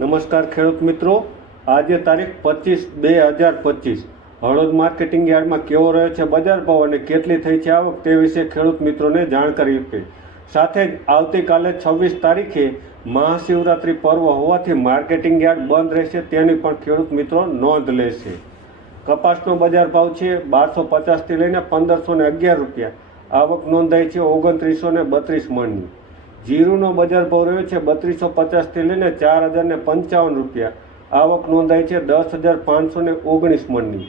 નમસ્કાર ખેડૂત મિત્રો. આજે તારીખ પચીસ બે હજાર પચીસ. હળદ માર્કેટિંગ યાર્ડમાં કેવો રહ્યો છે બજાર ભાવ અને કેટલી થઈ છે આવક તે વિશે ખેડૂત મિત્રોને જાણકારી આપી. સાથે જ આવતીકાલે છવ્વીસ તારીખે મહાશિવરાત્રિ પર્વ હોવાથી માર્કેટિંગ યાર્ડ બંધ રહેશે તેની પણ ખેડૂત મિત્રો નોંધ લેશે. કપાસનો બજાર ભાવ છે બારસો પચાસથી લઈને પંદરસો ને અગિયાર રૂપિયા. આવક નોંધાઈ છે ઓગણત્રીસો ને બત્રીસ મણની. જીરુનો બજાર ભાવ રહ્યો છે બત્રીસો પચાસથી લઈને ચાર હજાર ને પંચાવન રૂપિયા. આવક નોંધાઈ છે દસ હજાર પાંચસો ને ઓગણીસ મણની.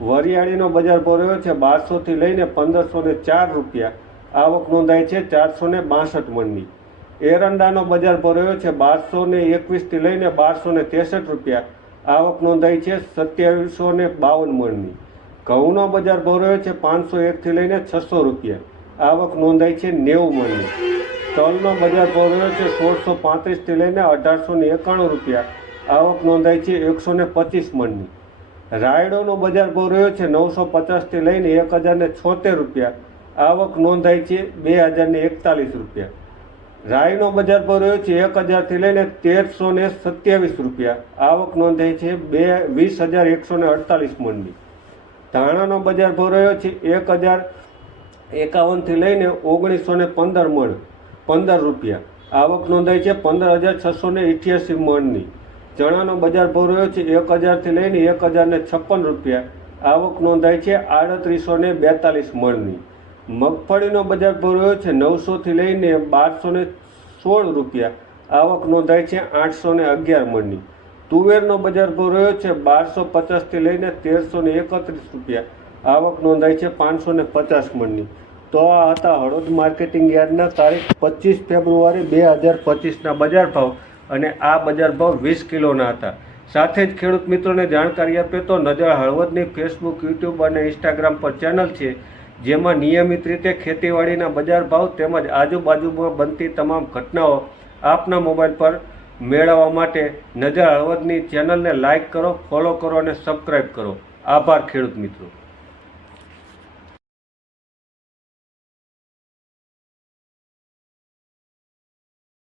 વરિયાળીનો બજાર ભાવ રહ્યો છે બારસોથી લઈને પંદરસો ને ચાર રૂપિયા. આવક નોંધાઈ છે ચારસો ને બાસઠ મણની. એરંડાનો બજાર ભાવ રહ્યો છે બારસો ને એકવીસથી લઈને બારસો ને ત્રેસઠ રૂપિયા. આવક નોંધાઈ છે સત્યાવીસો ને બાવન મણની. ઘઉંનો બજાર ભાવ રહ્યો છે પાંચસો એકથી લઈને છસો રૂપિયા. આવક નોંધાઈ છે નેવું મણની. તલનો બજાર ભાવ રહ્યો છે સોળસો પાંત્રીસથી લઈને અઢારસો ને એકાણું રૂપિયા. આવક નોંધાઈ છે એકસો ને પચીસ મણની. રાયડોનો બજાર ભાવ રહ્યો છે નવસો પચાસથી લઈને એક હજાર ને છોતેર રૂપિયા. આવક નોંધાઈ છે બે હજાર ને એકતાલીસ રૂપિયા. રાયનો બજાર ભાવ રહ્યો છે એક હજારથી લઈને તેરસો ને સત્યાવીસ રૂપિયા. આવક નોંધાઈ છે બે, વીસ હજાર એકસો ને અડતાલીસ મણની. ધાણાનો બજાર ભાવ રહ્યો છે એક હજાર એકાવનથી લઈને ઓગણીસો ને પંદર મણ. પંદર રૂપિયા. આવક નોંધાઈ છે પંદર હજાર છસો ને ઇઠ્યાસી મણની. ચણાનો બજાર ભાવ રહ્યો છે એક હજારથી લઈને એક હજાર ને છપ્પન રૂપિયા. આવક નોંધાઈ છે આડત્રીસો ને બેતાલીસ મણની. મગફળીનો બજાર ભાવ રહ્યો છે નવસોથી લઈને બારસો ને સોળ રૂપિયા. આવક નોંધાઈ છે આઠસો ને અગિયાર મણની. તુવેરનો બજાર ભાવ રહ્યો છે બારસો પચાસથી લઈને તેરસો ને એકત્રીસ રૂપિયા. આવક નોંધાઈ છે પાંચસો ને પચાસ મણની. તો આ હતા હળવદ માર્કેટિંગ યાર્ડના તારીખ પચીસ ફેબ્રુઆરી બે હજાર પચીસના બજાર ભાવ અને આ બજાર ભાવ વીસ કિલોના હતા. સાથે જ ખેડૂત મિત્રોને જાણકારી આપે તો નજર હળવદની ફેસબુક યુટ્યુબ અને ઇન્સ્ટાગ્રામ પર ચેનલ છે, જેમાં નિયમિત રીતે ખેતીવાડીના બજાર ભાવ તેમજ આજુબાજુમાં બનતી તમામ ઘટનાઓ આપના મોબાઈલ પર મેળવવા માટે નજર હળવદની ચેનલને લાઇક કરો ફોલો કરો અને સબસ્ક્રાઈબ કરો. આભાર ખેડૂત મિત્રો.